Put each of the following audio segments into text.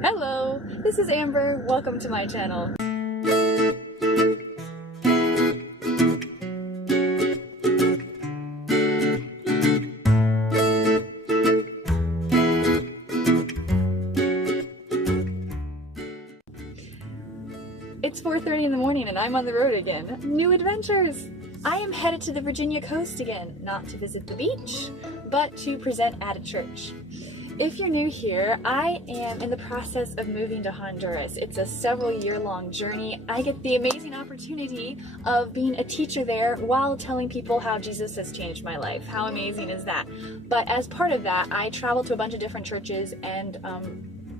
Hello, this is Amber. Welcome to my channel. It's 4:30 in the morning and I'm on the road again. New adventures! I am headed to the Virginia coast again, not to visit the beach, but to present at a church. If you're new here, I am in the process of moving to Honduras. It's a several year-long journey. I get the amazing opportunity of being a teacher there while telling people how Jesus has changed my life. How amazing is that? But as part of that, I travel to a bunch of different churches and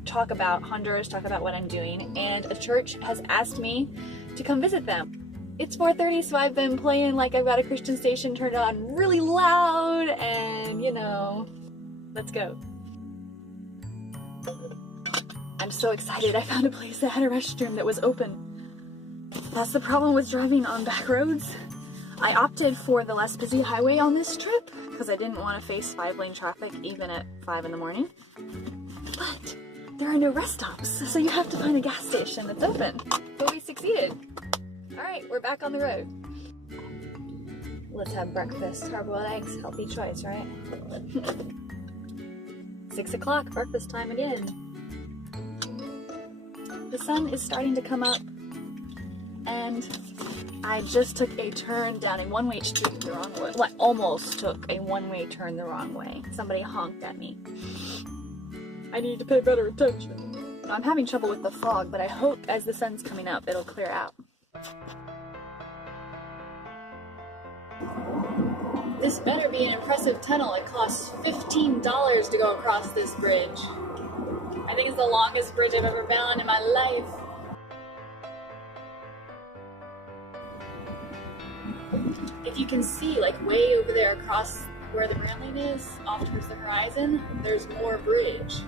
talk about Honduras, talk about what I'm doing, and a church has asked me to come visit them. It's 4:30, so I've been playing like I've got a Christian station turned on really loud, and you know, let's go. I'm so excited. I found a place that had a restroom that was open. That's the problem with driving on back roads. I opted for the less busy highway on this trip because I didn't want to face 5-lane traffic even at 5 in the morning. But there are no rest stops, so you have to find a gas station that's open. But we succeeded. Alright, we're back on the road. Let's have breakfast. Hard-boiled eggs, healthy choice, right? 6 o'clock, breakfast time again. The sun is starting to come up, and I just took a turn down a one-way street the wrong way. Well, I almost took a one-way turn the wrong way. Somebody honked at me. I need to pay better attention. I'm having trouble with the fog, but I hope as the sun's coming up, it'll clear out. This better be an impressive tunnel. It costs $15 to go across this bridge. I think it's the longest bridge I've ever been on in my life. If you can see, like way over there across where the railing is, off towards the horizon, there's more bridge.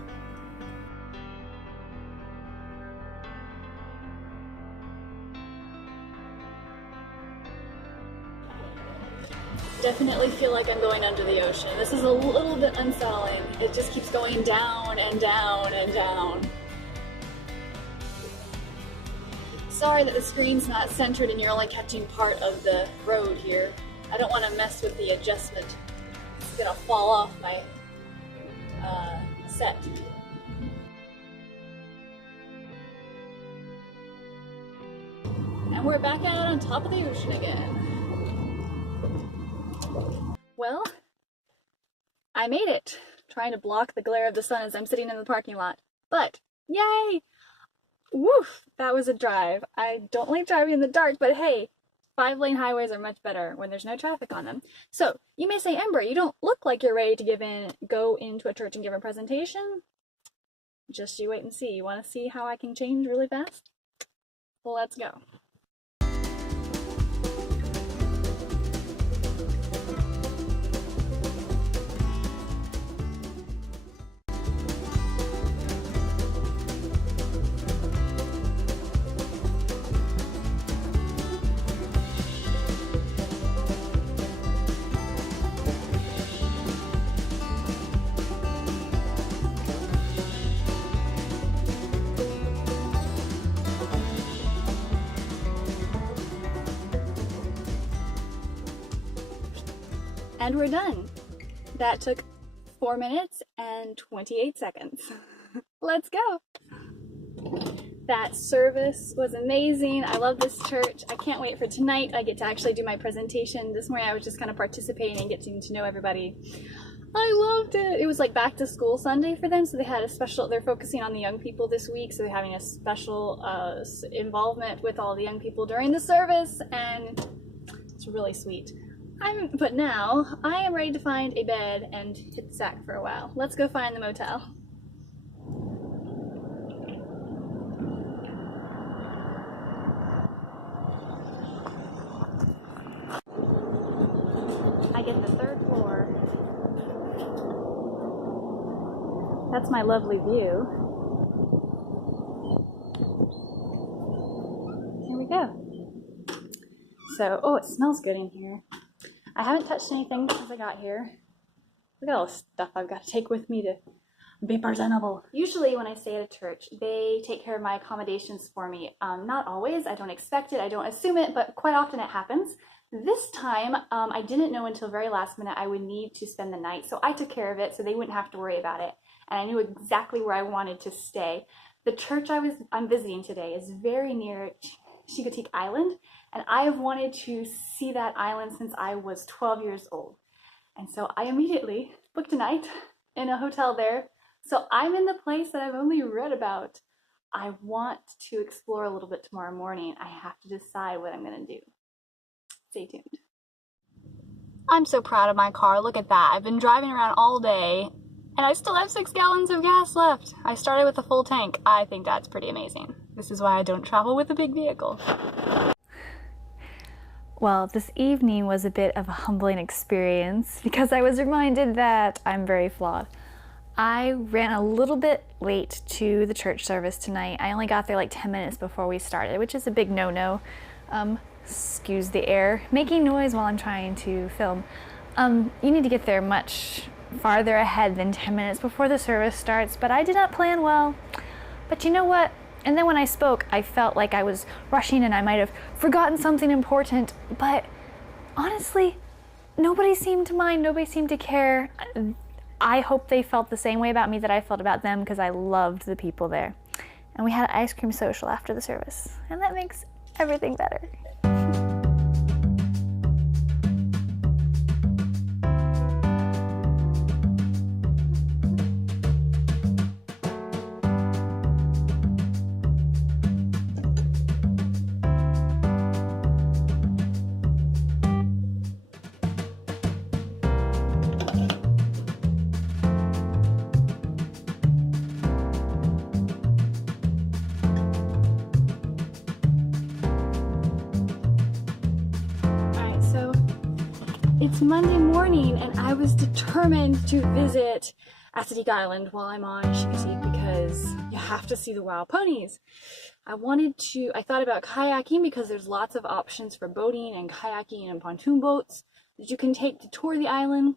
Definitely feel like I'm going under the ocean. This is a little bit unsettling. It just keeps going down and down and down. Sorry that the screen's not centered and you're only catching part of the road here. I don't want to mess with the adjustment. It's gonna fall off my set. And we're back out on top of the ocean again. Well, I made it, trying to block the glare of the sun as I'm sitting in the parking lot. But, yay! Woof! That was a drive. I don't like driving in the dark, but hey, 5-lane highways are much better when there's no traffic on them. So, you may say, Ember, you don't look like you're ready to go into a church and give a presentation. Just you wait and see. You want to see how I can change really fast? Well, let's go. And we're done. That took 4 minutes and 28 seconds. Let's go. That service was amazing. I love this church. I can't wait for tonight. I get to actually do my presentation. This morning I was just kind of participating and getting to know everybody. I loved it. It was like back to school Sunday for them, so they had a special, they're focusing on the young people this week, so they're having a special involvement with all the young people during the service, and it's really sweet. But now, I am ready to find a bed and hit the sack for a while. Let's go find the motel. I get the 3rd floor. That's my lovely view. Here we go. So, oh, it smells good in here. I haven't touched anything since I got here. Look at all the stuff I've got to take with me to Be presentable. Usually when I stay at a church, they take care of my accommodations for me. Not always, I don't expect it, I don't assume it, but quite often it happens. This time, I didn't know until very last minute I would need to spend the night, so I took care of it so they wouldn't have to worry about it. And I knew exactly where I wanted to stay. The church I'm visiting today is very near Chincoteague Island, and I have wanted to see that island since I was 12 years old. And so I immediately booked a night in a hotel there. So I'm in the place that I've only read about. I want to explore a little bit tomorrow morning. I have to decide what I'm going to do. Stay tuned. I'm so proud of my car. Look at that. I've been driving around all day and I still have 6 gallons of gas left. I started with a full tank. I think that's pretty amazing. This is why I don't travel with a big vehicle. Well, this evening was a bit of a humbling experience because I was reminded that I'm very flawed. I ran a little bit late to the church service tonight. I only got there like 10 minutes before we started, which is a big no-no. Excuse the air, making noise while I'm trying to film. You need to get there much farther ahead than 10 minutes before the service starts, but I did not plan well. But you know what? And then when I spoke, I felt like I was rushing and I might have forgotten something important, but honestly, nobody seemed to mind, nobody seemed to care. I hope they felt the same way about me that I felt about them because I loved the people there. And we had an ice cream social after the service, and that makes everything better. It's Monday morning and I was determined to visit Chincoteague Island while I'm on Chincoteague because you have to see the wild ponies. I thought about kayaking because there's lots of options for boating and kayaking and pontoon boats that you can take to tour the island.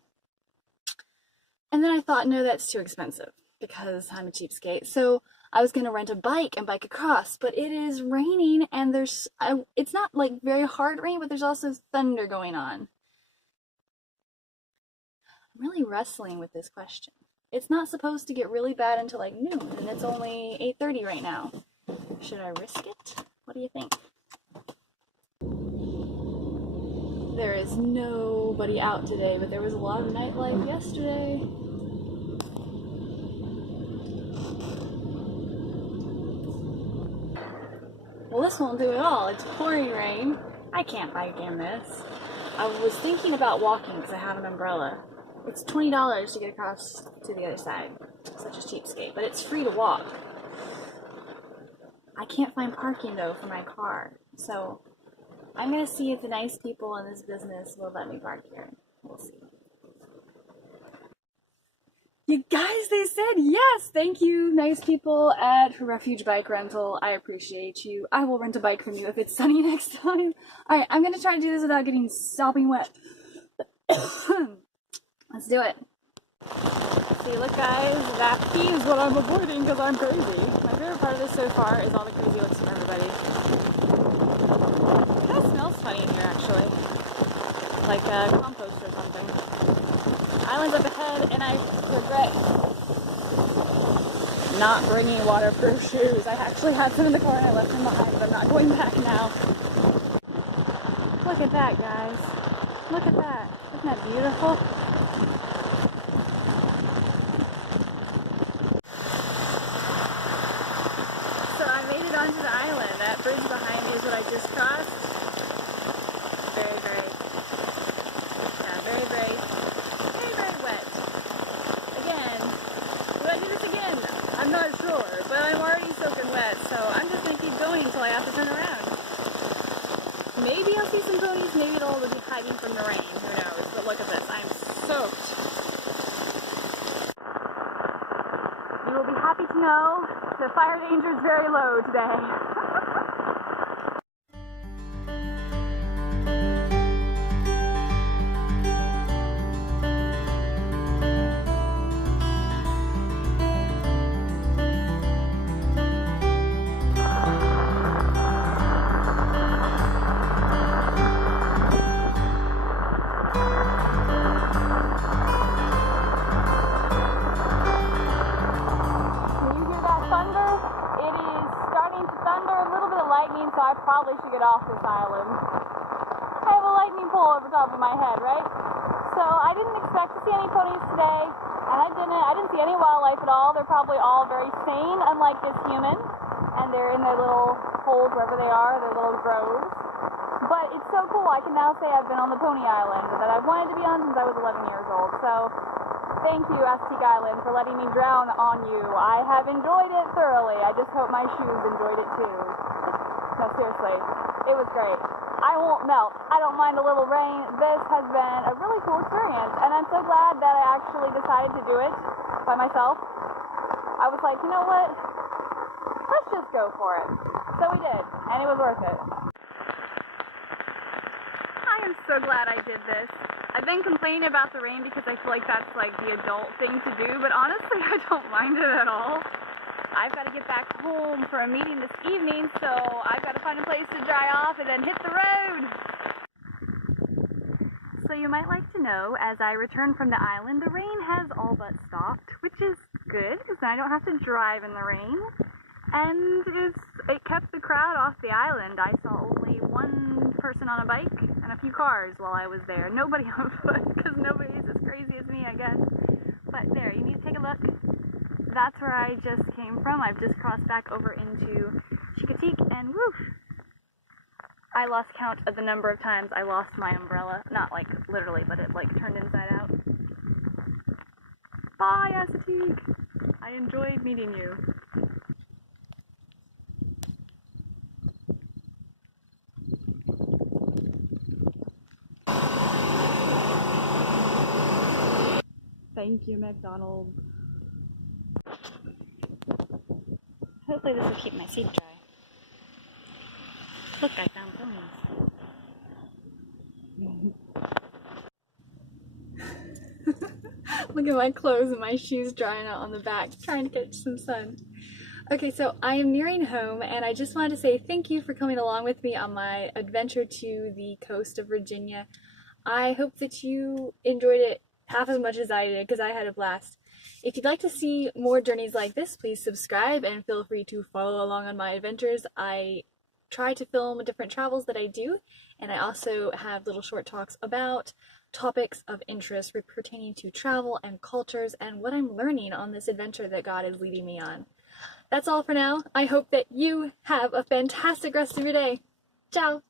And then I thought, no, that's too expensive because I'm a cheapskate. So I was going to rent a bike and bike across, but it is raining and it's not like very hard rain, but there's also thunder going on. I'm really wrestling with this question. It's not supposed to get really bad until like noon, and it's only 8:30 right now. Should I risk it? What do you think? There is nobody out today, but there was a lot of nightlife yesterday. Well, this won't do at all. It's pouring rain. I can't bike in this. I was thinking about walking because I have an umbrella. It's $20 to get across to the other side. Such a cheapskate, but it's free to walk. I can't find parking though for my car, so I'm gonna see if the nice people in this business will let me park here. We'll see. You guys, they said yes! Thank you, nice people at Refuge Bike Rental. I appreciate you. I will rent a bike from you if it's sunny next time. Alright, I'm gonna try to do this without getting sopping wet. Let's do it. See, look guys, that pee is what I'm avoiding because I'm crazy. My favorite part of this so far is all the crazy looks from everybody. It kind of smells funny in here actually. Like compost or something. Island's up ahead and I regret not bringing waterproof shoes. I actually had some in the car and I left them behind, but I'm not going back now. Look at that guys. Look at that. Isn't that beautiful? Onto the island. That bridge behind me is what I just crossed. Very, very wet. Again, will I do this again? I'm not sure, but I'm already soaking wet, so I'm just going to keep going until I have to turn around. Maybe I'll see some ponies, maybe they'll be hiding from the rain, who knows, but look at this, I'm soaked. You will be happy to know the fire danger is very low today. so I probably should get off this island. I have a lightning pole over top of my head, right? So I didn't expect to see any ponies today, and I didn't see any wildlife at all. They're probably all very sane, unlike this human, and they're in their little holes wherever they are, their little groves. But it's so cool, I can now say I've been on the Pony Island that I've wanted to be on since I was 11 years old. So thank you, Chincoteague Island, for letting me drown on you. I have enjoyed it thoroughly. I just hope my shoes enjoyed it too. No, seriously, it was great. I won't melt. I don't mind a little rain. This has been a really cool experience, and I'm so glad that I actually decided to do it by myself. I was like, you know what? Let's just go for it. So we did, and it was worth it. I am so glad I did this. I've been complaining about the rain because I feel like that's like the adult thing to do, but honestly, I don't mind it at all. I've got to get back home for a meeting this evening, so I've got to find a place to dry off and then hit the road. So you might like to know, as I return from the island, the rain has all but stopped, which is good because then I don't have to drive in the rain. And it kept the crowd off the island. I saw only one person on a bike and a few cars while I was there. Nobody on foot, because nobody's as crazy as me, I guess. But there, you need to take a look. That's where I just came from. I've just crossed back over into Chincoteague, and woof! I lost count of the number of times I lost my umbrella. Not like literally, but it like turned inside out. Bye, Chincoteague! I enjoyed meeting you. Thank you, McDonald's. Hopefully this will keep my seat dry. Look, I found ponies. Look at my clothes and my shoes drying out on the back, trying to catch some sun. Okay, so I am nearing home, and I just wanted to say thank you for coming along with me on my adventure to the coast of Virginia. I hope that you enjoyed it half as much as I did, because I had a blast. If you'd like to see more journeys like this, please subscribe and feel free to follow along on my adventures. I try to film different travels that I do, and I also have little short talks about topics of interest pertaining to travel and cultures and what I'm learning on this adventure that God is leading me on. That's all for now. I hope that you have a fantastic rest of your day. Ciao!